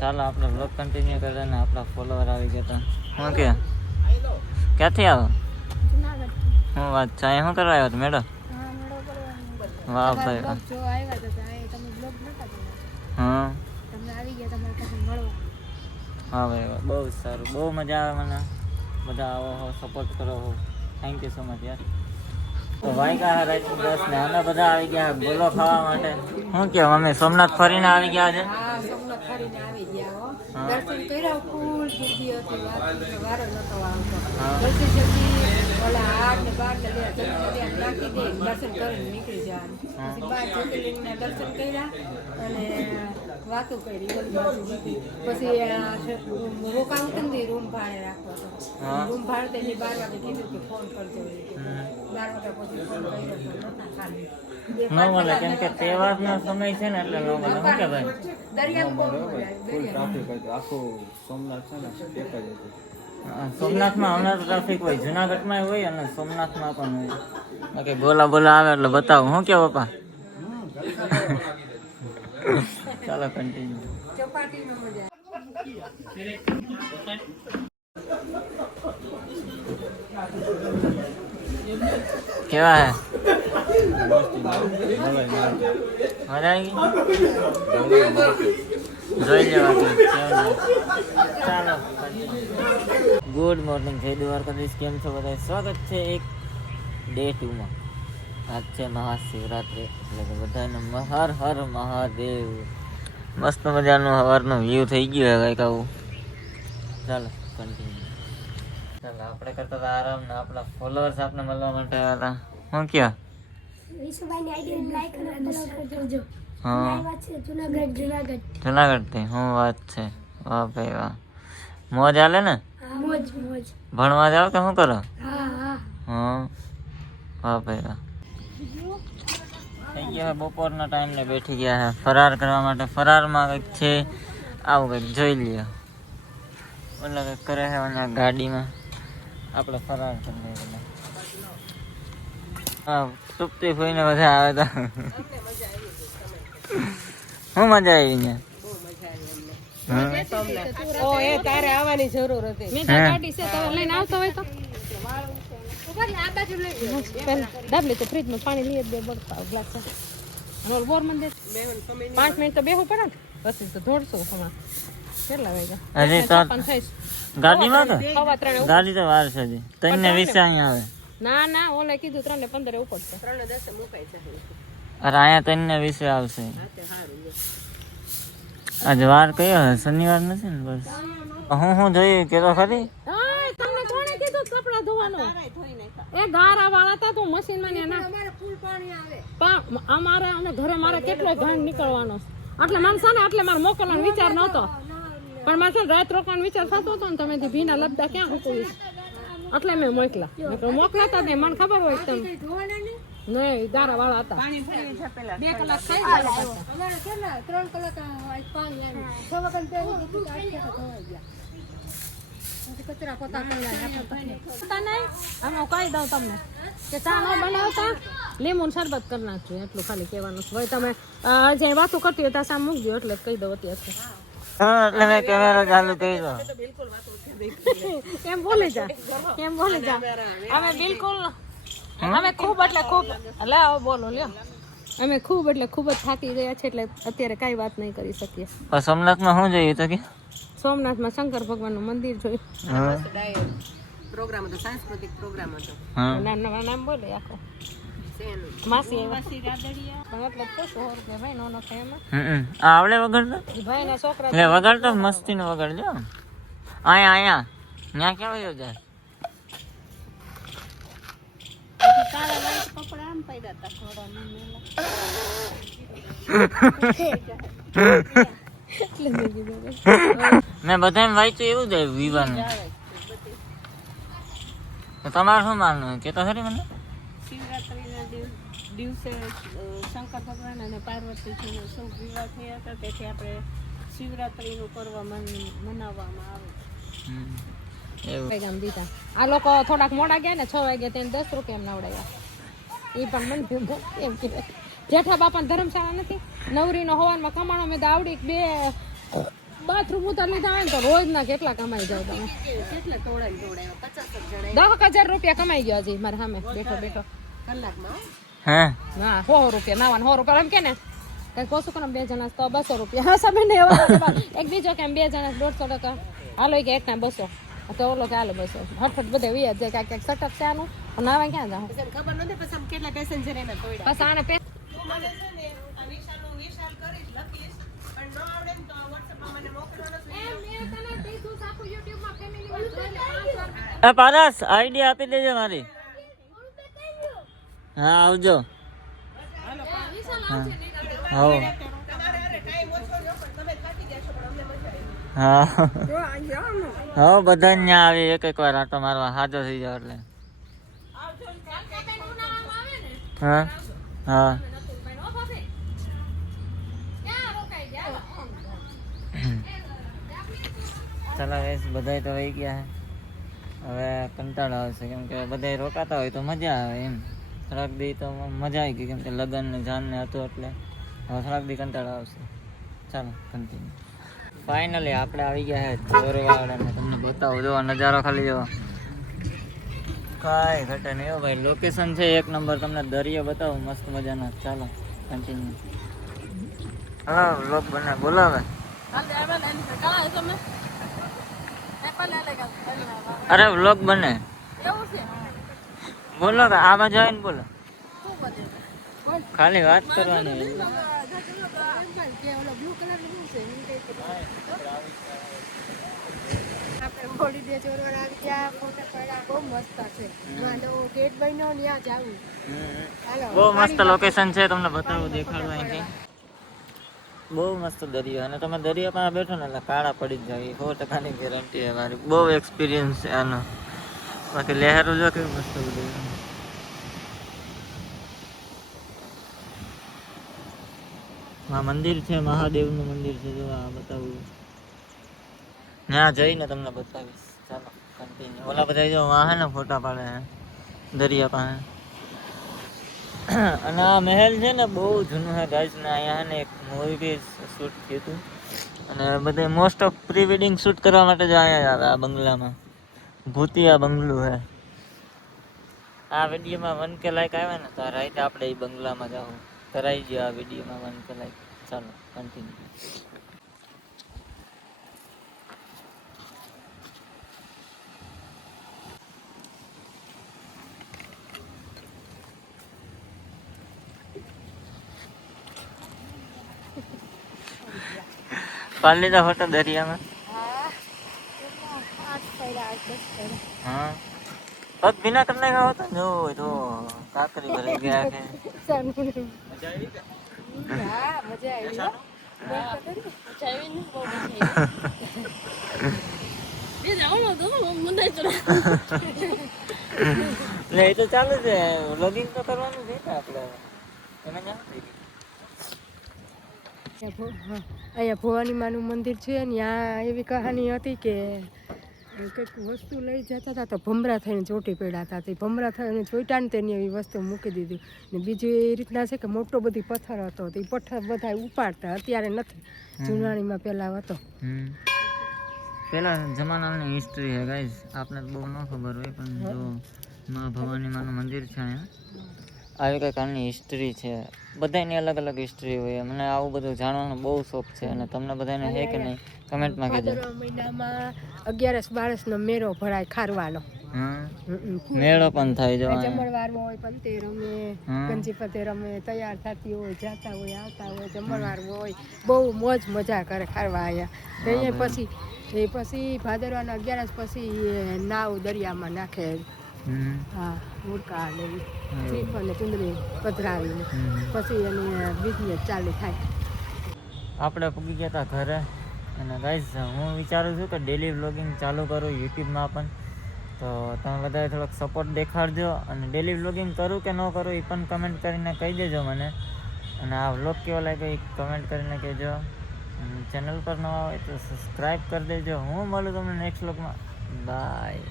ચાલો આપણે blog continue કરીએ ને આપણા ફોલોવર આવી ગયા હતા. શું કે ક્યાંથી આવો? શું વાત છે? અહીંયા શું કરવા આવ્યો હતો મેડમ? વાહ ભાઈ વાહ. હા હા ભાઈ વાહ, બહુ સારું, બહુ મજા આવે મને. બધા આવો હો, સપોર્ટ કરો હો. થેન્ક યુ સો મચ યાર. તો વાયગા રાત 10 ને અમે બધા આવી ગયા બોલો ખાવા માટે. શું કે મમ્મી સોમનાથ ફરીને આવી ગયા છે? સોમનાથ ફરીને આવી ગયા હો. દર્શન કર્યા ફૂલ ગીર્દી હતી વારો નતો આવતો. જલ્દી જલ્દી ઓલા 8 ને 12 ને જલ્દી નાખી દે દર્શન કરીને નીકળી જવાનું. પછી 12 જ્યોતિર્લિંગના દર્શન કર્યા અને વાતો કરી પછી રોકાણ કરી રૂમ ભાડે રાખવો હતો. રૂમ ભાડે તેની 12 વાગે કીધું કે ફોન કરજો. 12 વાગ્યા પછી ફોન કર્યો તો નતા ખાલી. ન મળે કેમ કે તહેવારનો સમય છે ને એટલે ન મળે. શું કે ભાઈ સોમનાથમાં હમણાં તો ટ્રાફિક હોય, જુનાગઢમાં હોય અને સોમનાથમાં પણ હોય. ઓકે બોલા બોલા આવે એટલે બતાવું. શું કે પપ્પા? ચાલો કન્ટિન્યુ. કેવા હે? મજા આવી જોઈ લેવા. ચાલો ગુડ મોર્નિંગ, જય દ્વારકાધીશ. કેમ છો બધા? સ્વાગત છે એક ડે 2 માં. આજ છે મહાશિવરાત્રિ એટલે કે બધાને હર હર મહાદેવ. મસ્ત મજાનું સવારનો વ્યૂ થઈ ગયો હવે કંઈક આવું. ચાલો કન્ટિન્યુ. ચાલો આપણે કરતા હતા આરામ ને આપણા ફોલોઅર્સ આપણે મળવા માટે આવ્યા હતા. શું ક્યાં વિશુભાઈની આઈડી લાઈક અને ફોલો કરજો. હા જુનાગઢ જુનાગઢથી. શું વાત છે? વાહ ભાઈ વાહ. મોજ હાલે ને? મોજ ભણવા જાવ કે શું કરો? હા હા વાહ ભાઈ વાહ. થઈ ગયા બપોરના ટાઈમ ને બેઠી ગયા છે ફરાર કરવા માટે. ફરારમાં કંઈક છે આવું કંઈક જોઈ લ્યો. ઓલા કંઈક કરે છે અહીંયા ગાડીમાં, આપણે ફરાર કરી લઈએ. હા સુપ્તી ફોઈને બધા આવે તો શું મજા આવી ને? તારે આવવાની જરૂર હતી. મેં ગાડી છે તો લઈને આવતો હોય તો ડાબલી તો ફ્રીજમાં પાણી લઈએ બે બળતા ગ્લાસ રોલ બોર મને 5 મિનિટ તો બેહવું પડે ને પછી તો દોડશું હમણાં. કેટલા વાગ્યા? હજી તો ગાડીમાં તો ગાડી તો વાર છે હજી. 3:20 અહીંયા આવે. ના ઓલે કીધું 3:15 ઉપર છે. 3:10 મુકાઈ જશે. અરે અહીંયા 3:20 આવશે. આજ વાર કયો શનિવાર નથી ને? બસ હું જોયું કે તો ખરી. તમને કોણે કીધું કપડા ધોવાનું? એ ગારા વાળા હતા તો મશીન માં ને અમારે ફૂલ પાણી આવે. પણ અમારે અને ઘરે મારે કેટલો ઘાણ નીકળવાનો એટલે મને છે ને એટલે મારે મોકલવાનો વિચાર નહોતો. પણ મારે રાત રોકાવાનો વિચાર થતો હતો ને તમે ભીના લબડા ક્યાં મૂકીશ એટલે મેં મોકલાતા ને મને ખબર હોય તમે નહીં ગારા વાળા હતા. 2 કલાક થઈ ગયા. અમારે કેટલા 3 કલાક પાણી આવે. 6 વાગ્યા કચરા પોતા કહી દઉં તમને કે ચા ન બનાવતા લીંબુનું શરબત કરી નાખજો એટલું ખાલી કહેવાનું છે. તમે જે વાતો કરતી હોય ત્યાં સામે મૂકજો એટલે કહી દઉં અત્યારે. હા એટલે મેં કેમેરા ચાલુ કરી દો. એમ બોલી જા અમે બિલકુલ અમે ખૂબ એટલે ખૂબ લે બોલો લ્યો અમે ખૂબ એટલે ખૂબ જ થાકી ગયા છે એટલે અત્યારે કાંઈ વાત નહીં કરી શકીએ. સોમનાથમાં શું જોયું તો કે? સોમનાથમાં શંકર ભગવાનનું મંદિર જોયું. પ્રોગ્રામ હતો, સાંસ્કૃતિક પ્રોગ્રામ હતો. નામ બોલે આખો માસી રાદડિયા પણ એટલે તો શોર કે ભાઈ નો ખાય એમાં આવડે વગર તો ભાઈ ના છોકરા એટલે વગર તો મસ્તી નો વગર જો અહીંયા ત્યાં કેવા જો જાય. કાળા વાઈટ કપડા આમ પડ્યા હતા ઘોડાના મેં બધાને વાંચ્યું એવું જ વિવાનું. તમારે શું માનવું કે તો ખરી મને? શિવરાત્રીના દિવસે શંકર ભગવાન અને પાર્વતીજીનો શુભ વિવાહ થયા હતા તેથી આપણે શિવરાત્રીનું પર્વ મનાવવામાં આવે. દીધા આ લોકો થોડાક મોડા ગયા ને 6 વાગ્યા તેને 10 રૂપિયા એમ નવડાવ્યા. એ પણ મને એમ કે જેઠા બાપાની ધર્મશાળા નથી નવરીનો હવાનમાં કમાણો મેં આવડી 2 બાદ બાથરૂમ ઉતાર લીધા હોય ને તો રોજ ના કેટલા કમાઈ જાવ તમે? કેટલા દોડાવ્યા 50 જણા 10,000 રૂપિયા કમાઈ ગયો હજી મારા સામે બેઠો કલાકમાં હે હા 100 રૂપિયા નાવાના 100 રૂપિયા એમ કે ને કઈ કોશું કરો 2 જણા તો 200 રૂપિયા હા સામે ને એવા એક બીજો કે 2 જણા 150 હાલો કે એક ના 200 તો ઓલો કે હાલો 200 હટફટ બધે વી જાય ક્યાંક સટક છે આનું નાવા ક્યાં જાવ ખબર નથી પછી આમ કેટલા પેસેન્જર એને તોડ્યા બસ આને મને છે ને આ વિશાલ કરીશ લખીશ પણ ન આવડે ને તો WhatsApp માં મને મોકલવાનો છે. પારસ આઈડી આપી દેજો મારી. હા આવજો. હા હા હા બધા ત્યાં આવી એક વાર આટો મારવા હાજો થઈ જાવ એટલે. હા હા ચાલો વેસ બધાય તો વહી ગયા હવે કંટાળો આવશે કેમ કે બધા રોકાતા હોય તો મજા આવે એમ. થોડાક દી તો મજા આવી ગઈ કેમ કે લગ્ન ને જાન ને હતું એટલે હવે થોડાક દી કંટાળો આવશે. ચાલો કન્ટિન્યુ. ફાઇનલી આપણે આવી ગયા છે ચોરવાડ અને તમને બતાવું જો નજારો ખાલી જો કાંઈ ઘટે નહીં હો ભાઈ. લોકેશન છે એક નંબર. તમને દરિયો બતાવું મસ્ત મજાનો. ચાલો કન્ટિન્યુ. હા વ્લોગ બને બોલાવે. અરે વ્લોગ બને બોલો કે આ બાજુ આવીને બોલો ખાલી વાત કરવાની. હોલિડે ચોરવાડ આવી ગયા ફોટો પાડ્યા બહુ મસ્ત છે નવો ગેટ બન્યો ત્યાં જાવું બહુ મસ્ત લોકેશન છે. તમને બતાવું દેખાડું અહીંથી બહુ મસ્ત દરિયો અને તમે દરિયા પાસે બેઠો ને એટલે કાળા પડી જ જાય 100%ની ગેરંટી છે મારી. બહુ એક્સપિરિયન્સ છે આનો. બાકી લહેરો જો કેવું મસ્ત બધું. આ મંદિર છે મહાદેવનું મંદિર છે જો આ બતાવું ત્યાં જઈને તમને બતાવીશ. ચાલો કન્ટિન્યુ. ઓલા બધા જો વાહ ને ફોટા પાડે દરિયા પાસે. અને આ મહેલ છે ને બહુ જૂનું છે ગાઈસ ને અહીંયા ને એક મૂવી બી શૂટ થયું હતું અને બધા most of pre wedding shoot કરવા માટે જ અહીંયા આવે આ બંગલામાં. ભૂતિયા બંગલું છે. આ વિડીયોમાં 1K લાઈક આવે ને તો રાઈટ આપણે એ બંગલામાં જાવ કરાઈ ગયો આ વિડીયોમાં 1K લાઈક. ચાલો કન્ટિન્યુ. પાડી લીધા ફોટો દરિયામાં? હા પગ ભીના કરી નાખ્યા હતા જો તો કાકરી ભરાઈ ગયા કે એ તો ચાલુ છે. વ્લોગિંગ તો કરવાનું છે ને આપણે એને ક્યાં થઈ ગયું. અહીંયા ભવાની માનું મંદિર છે ને ત્યાં એવી કહાની હતી કે કંઈક વસ્તુ લઈ જતા હતા તો ભમરા થઈને ચોટી પડ્યા હતા. તે ભમરા થઈને ચોટ્યા ને તેની એવી વસ્તુ મૂકી દીધી ને બીજું એ રીતના છે કે મોટો બધી પથ્થર હતો તે પથ્થર બધા ઉપાડતા અત્યારે નથી જૂનાણીમાં પહેલાં હતો. પેલા જમાનાની હિસ્ટ્રી છે ગાઈઝ આપને બહુ ન ખબર હોય પણ જો માં ભવાની માનું મંદિર છે અહીંયા આવી કંઈક આની હિસ્ટ્રી છે. બધાની અલગ અલગ હિસ્ટ્રી હોય. મને આવું બધું જાણવાનો બહુ શોખ છે અને તમને બધાને હે કે નહીં કમેન્ટમાં કહેજો. મહિનામાં 11-12નો મેળો ભરાય ખારવાનો. મેળો પણ થાય જો જમણવાર હોય પંતે રમે ગંજી પતે રમે તૈયાર થતી હોય જાતા હોય આવતા હોય જમણવાર હોય બહુ મોજ મજા કરે ખારવા અહીંયા. પછી ભાદરવાના 11 પછી નાવ દરિયામાં નાખે. હા મુરકા ને શ્રીફળ ને ચુંદડી પધરાવીને પછી એની બિઝનેસ ચાલુ થાય. આપણે પૂગી ગયા હતા ઘરે અને ગાઈઝ હું વિચારું છું કે ડેલી વ્લોગિંગ ચાલુ કરું યુટ્યુબમાં પણ. તો તમે બધાએ થોડોક સપોર્ટ દેખાડજો અને ડેલી વ્લોગિંગ કરું કે ન કરું એ પણ કમેન્ટ કરીને કહી દેજો મને. અને આ વ્લોગ કેવો લાગ્યો એ કમેન્ટ કરીને કહેજો. ચેનલ પર નવા હોય તો સબસ્ક્રાઈબ કરી દેજો. હું મળું તમને નેક્સ્ટ વ્લોગમાં. બાય.